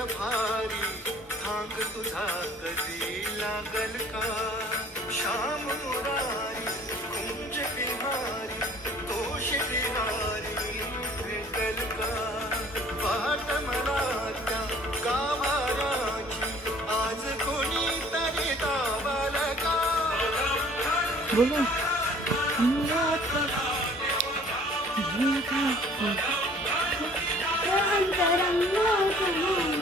भारी थांग तुझा कधी लागल का श्याम मुरारी कुंज बिहारी तो श्रीहारी भेटल का वाट मला त्या गाभाराची आज कोणी तरी दावाल का बोलो अंतरंग